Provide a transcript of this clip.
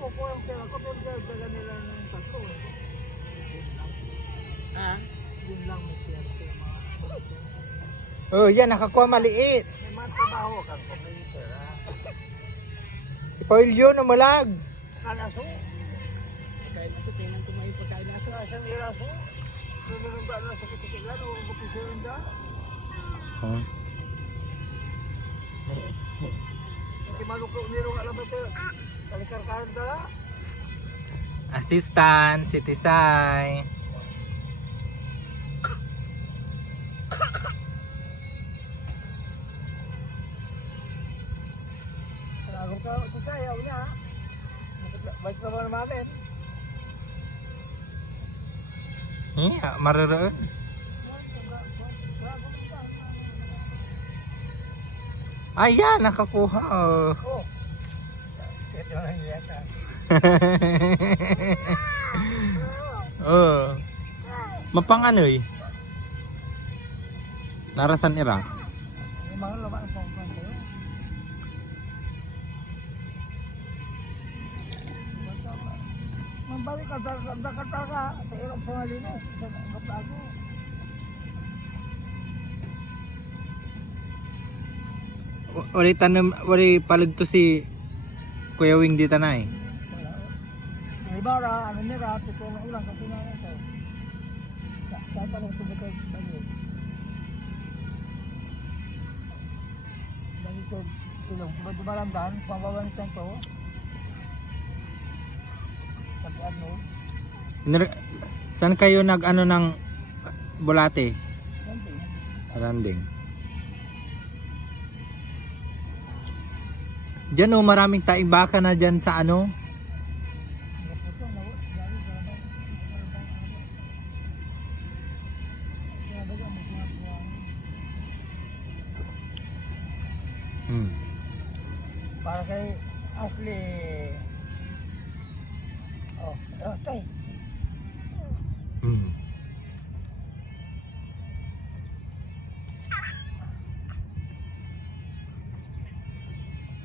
kukuha yung pera ko, pero dala nila ng tatlo. Ha? Yun lang may pera sila mga. Oh, yan, nakakuha maliit. May mga trabaho ka kung may pera. Ipail yun, umalag. Kalaso, Kahit ito, kailan ko may pagkain na sa isang iraso. Nununong ba na sa kitikilan o kapisirin ka? Hmm. Kasi malukro niro ba ito? Kalikarkahan ka lang. Assistant, si Tisay. Kalago ka sa sayaw niya. Balik naman namin. Yeah, maroroon. Ayan, nakakuha. Oh. Oh. Ito lang yata. oh. Mapang ano eh? Narasan ira? Mga sa'yo. Mambalik ka sa dakataka sa irang pangalinis sa kaplago. Wali tanong, wali palag to si Kuya Wing dito na eh. Wala. Yung iba ra, ano nila, pito na ulang kasi na ito. Sa- Sa tanong tumutay bali. Bali ko, tulong. Diba dumalandan, pamabalitan to. Sabi ano, Saan kayo nag ano ng bulate? hindi. Randing. Diyan oh, maraming taing baka na dyan sa ano. Hmm. Para kay Ashley. Oh, tay. Hmm.